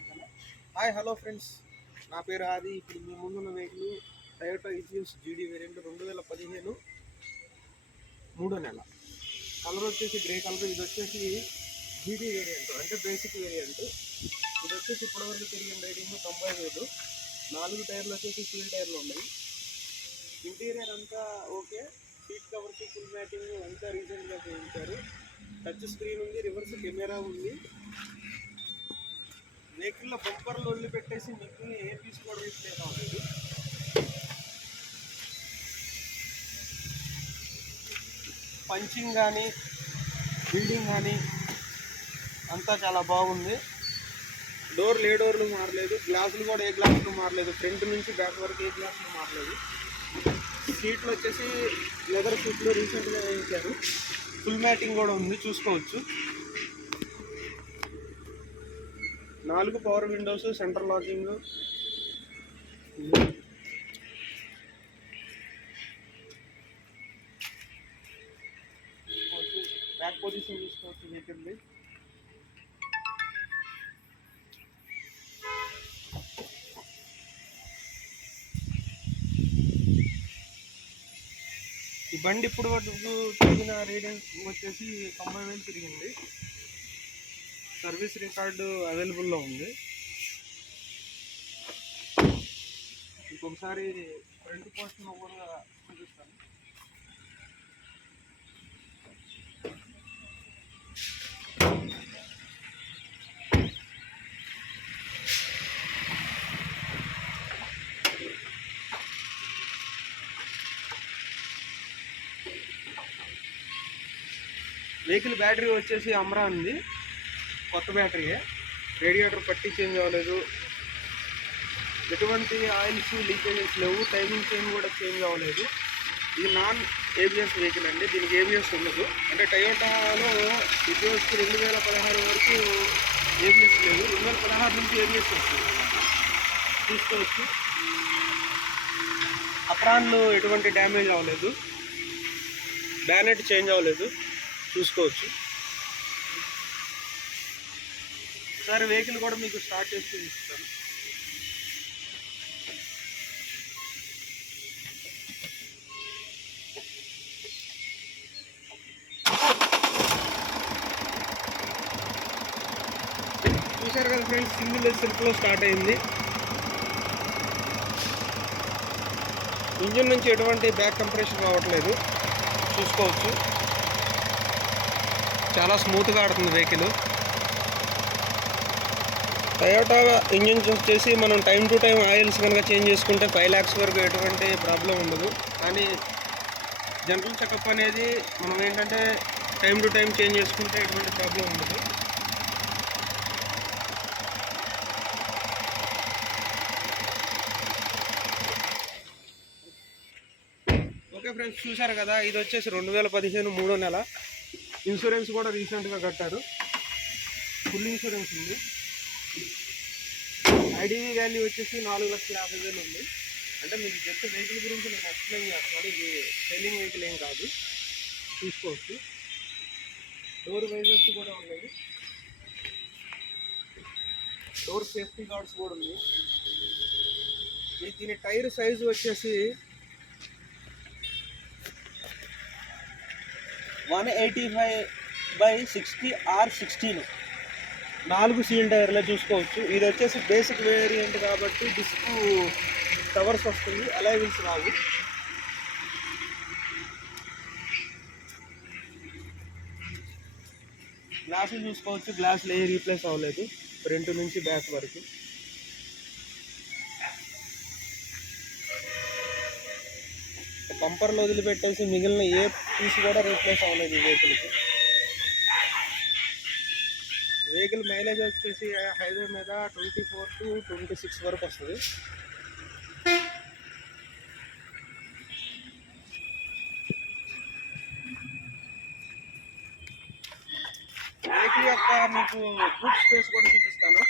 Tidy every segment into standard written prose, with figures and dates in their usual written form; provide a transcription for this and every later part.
ఓకేనా. Hi hello friends, నా పేరు ఆది. ఇప్పుడు మీ ముందున్న వెహికల్ టయోటా ఇథియోస్ జీడీ వేరియంట్ 2015 3వ నెల. కలర్ వచ్చేసి గ్రే కలర్. ఇది వచ్చేసి జీడీ వేరియంట్ అంటే బేసిక్ వేరియంట్. ఇది వచ్చేసి ఇప్పటివరకు తిరిగిన రైడింగ్ 90,000. 4 టైర్లు వచ్చేసి స్టీల్ టైర్లు ఉన్నాయి. ఇంటీరియర్ అంతా okay. Seat covers full matting అంతా రీసెంట్గా చేయించారు. టచ్ స్క్రీన్ ఉంది, రివర్స్ కెమెరా ఉంది. వెహికల్లో బంపర్లు వదిలిపెట్టేసి మీకు ఏ పీస్ కూడా రీప్లేస్ అవ్వలేదు. పంచింగ్ కానీ బిల్డింగ్ కానీ అంతా చాలా బాగుంది. డోర్లు ఏ డోర్లు మారలేదు, గ్లాసులు కూడా ఏ గ్లాసులు మారలేదు. ఫ్రంట్ నుంచి బ్యాక్ వరకు ఏ గ్లాసులు మారలేదు. సీట్లు వచ్చేసి లెదర్ సీట్లు రీసెంట్గా వేయించారు. ఫుల్ మ్యాటింగ్ కూడా ఉంది, చూసుకోవచ్చు. 4 power Windows, centre locking. Back position చూసుకోవచ్చు వెహికల్ది. ఈ బండి ఇప్పుడు వరకు తిరిగిన రీడింగ్ వచ్చేసి 90,000 తిరిగింది. సర్వీస్ రికార్డు అవైలబుల్లో ఉంది. ఇంకొకసారి ఫ్రంట్ పోర్షన్ కూడా చూపిస్తాను. వెహికల్ బ్యాటరీ వచ్చేసి అమ్రా ఉంది, కొత్త బ్యాటరీయే. రేడియేటర్ పట్టి చేంజ్ అవ్వలేదు, ఎటువంటి ఆయిల్స్ లీకేజెస్ లేవు, టైమింగ్ చైన్ కూడా చేంజ్ అవ్వలేదు. ఇది నాన్ ఏబిఎస్ వెహికల్ అండి, దీనికి ఏబిఎస్ ఉండదు. అంటే టయోటాలో ఇథియోస్ 2016 వరకు ఏబిఎస్ లేదు, 2016 నుంచి ఏబిఎస్ వస్తుంది, చూసుకోవచ్చు. అప్రాన్లు ఎటువంటి డ్యామేజ్ అవ్వలేదు, బ్యానెట్ చేంజ్ అవ్వలేదు, చూసుకోవచ్చు. సరే వెహికల్ కూడా మీకు స్టార్ట్ చేసి చూపిస్తాను. చూసారు కదా ఫ్రెండ్స్, సింగిల్ సెల్ఫ్లో స్టార్ట్ అయింది. ఇంజిన్ నుంచి ఎటువంటి బ్యాక్ కంప్రెషన్ రావట్లేదు, చూసుకోవచ్చు. చాలా స్మూత్గా ఆడుతుంది వెహికల్. టయోటా ఇంజిన్స్ వచ్చేసి మనం టైం టు టైం ఆయిల్స్ కనుక చేంజ్ చేసుకుంటే 5 lakhs వరకు ఎటువంటి ప్రాబ్లం ఉండదు. కానీ జనరల్ చెకప్ అనేది మనం ఏంటంటే టైం టు టైం చేంజ్ చేసుకుంటే ఎటువంటి ప్రాబ్లం ఉండదు. ఓకే ఫ్రెండ్స్, చూసారు కదా, ఇది వచ్చేసి 2015 3వ నెల. ఇన్సూరెన్స్ కూడా రీసెంట్గా కట్టారు, ఫుల్ ఇన్సూరెన్స్ ఉంది. ఐడివి వాల్యూ వచ్చేసి 4,50,000 ఉంది. అంటే మీకు జస్ట్ వెహికల్ గురించి నేను ఎక్స్ప్లెయిన్ చేస్తున్నాను, ఇది సెల్లింగ్ వెహికల్ ఏం కాదు, చూసుకోవచ్చు. డోర్ వైజర్స్ కూడా ఉన్నాయి, డోర్ సేఫ్టీ గార్డ్స్ కూడా ఉంది. దీని టైర్ సైజు వచ్చేసి 185/60 R16, 4 సీల్ టైర్లో చూసుకోవచ్చు. ఇది వచ్చేసి బేసిక్ వేరియంట్ కాబట్టి డిస్క్ కవర్స్ వస్తుంది, అలాయ్ వీల్స్ రావు. గ్లాసులు చూసుకోవచ్చు, గ్లాసులు ఏ రీప్లేస్ అవ్వలేదు ఫ్రంట్ నుంచి బ్యాక్ వరకు. బంపర్లు వదిలిపెట్టేసి మిగిలిన ఏ పీస్ కూడా రీప్లేస్ అవ్వలేదు ఈ వెహికల్కి. వెహికల్ మైలేజ్ వచ్చేసి హైవే మీద 24 to 26 వరకు వస్తుంది. వెహికల్ యొక్క మీకు బూట్ స్పేస్ కూడా చూపిస్తాను.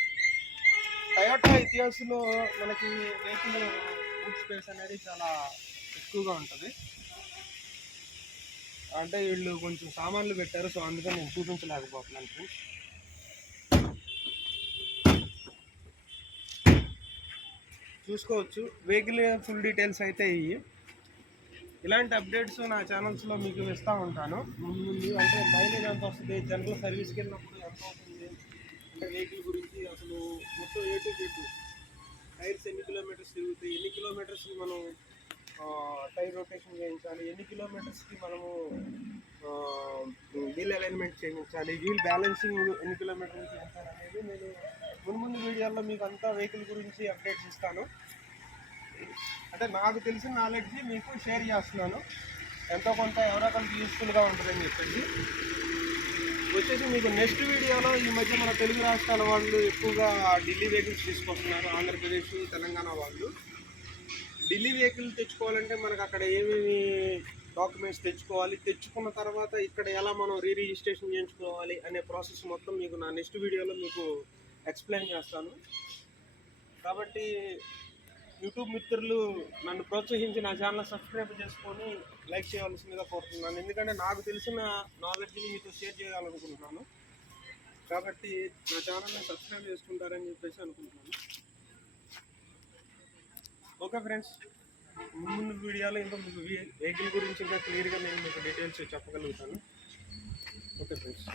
టయోటా ఇథియోస్లో మనకి వెహికల్ బూట్ స్పేస్ అనేది చాలా ఎక్కువగా ఉంటుంది. అంటే వీళ్ళు కొంచెం సామాన్లు పెట్టారు, సో అందుకని నేను చూపించలేకపోతున్నాను ఫ్రెండ్స్. చూసుకోవచ్చు వెహికల్ ఫుల్ డీటెయిల్స్ అయితే ఇవి. ఇలాంటి అప్డేట్స్ నా ఛానల్స్లో మీకు ఇస్తూ ఉంటాను ముందు ముందు. అంటే మైలేజ్ ఎంత వస్తుంది, జనరల్ సర్వీస్కి వెళ్ళినప్పుడు ఎంత అవుతుంది, అంటే వెహికల్ గురించి అసలు మొత్తం ఏ టు జెడ్. టైర్స్ ఎన్ని కిలోమీటర్స్ తిరుగుతాయి, ఎన్ని కిలోమీటర్స్కి మనం టైర్ రొటేషన్ చేయించాలి, ఎన్ని కిలోమీటర్స్కి మనము వీల్ అలైన్మెంట్ చేయించాలి, వీల్ బ్యాలెన్సింగ్ ఎన్ని కిలోమీటర్లు చేయించాలి అనేది నేను ముందు వీడియోల్లో మీకు అంతా వెహికల్ గురించి అప్డేట్స్ ఇస్తాను. అంటే నాకు తెలిసిన నాలెడ్జ్ మీకు షేర్ చేస్తున్నాను. ఎంతో కొంత ఎవరొకరికి యూస్ఫుల్గా ఉంటుందని చెప్పేసి వచ్చేసి మీకు నెక్స్ట్ వీడియోలో ఈ మధ్య మన తెలుగు రాష్ట్రాల వాళ్ళు ఎక్కువగా ఢిల్లీ వెహికల్స్ తీసుకొస్తున్నారు. ఆంధ్రప్రదేశ్, తెలంగాణ వాళ్ళు ఢిల్లీ వెహికల్ తెచ్చుకోవాలంటే మనకు అక్కడ ఏమేమి డాక్యుమెంట్స్ తెచ్చుకోవాలి, తెచ్చుకున్న తర్వాత ఇక్కడ ఎలా మనం రిజిస్ట్రేషన్ చేయించుకోవాలి అనే ప్రాసెస్ మొత్తం మీకు నా నెక్స్ట్ వీడియోలో మీకు ఎక్స్ప్లెయిన్ చేస్తాను. కాబట్టి యూట్యూబ్ మిత్రులు నన్ను ప్రోత్సహించి నా ఛానల్ సబ్స్క్రైబ్ చేసుకొని లైక్ చేయవలసిందిగా కోరుతున్నాను. ఎందుకంటే నాకు తెలిసిన నాలెడ్జ్ని మీతో షేర్ చేయాలనుకుంటున్నాను. కాబట్టి నా ఛానల్ని సబ్స్క్రైబ్ చేసుకుంటారని చెప్పేసి అనుకుంటున్నాను. ఓకే ఫ్రెండ్స్, ముందు వీడియోలో ఇంకా మీకు వెహికల్ గురించి ఇంకా క్లియర్గా నేను మీకు డీటెయిల్స్ చెప్పగలుగుతాను. Okay friends.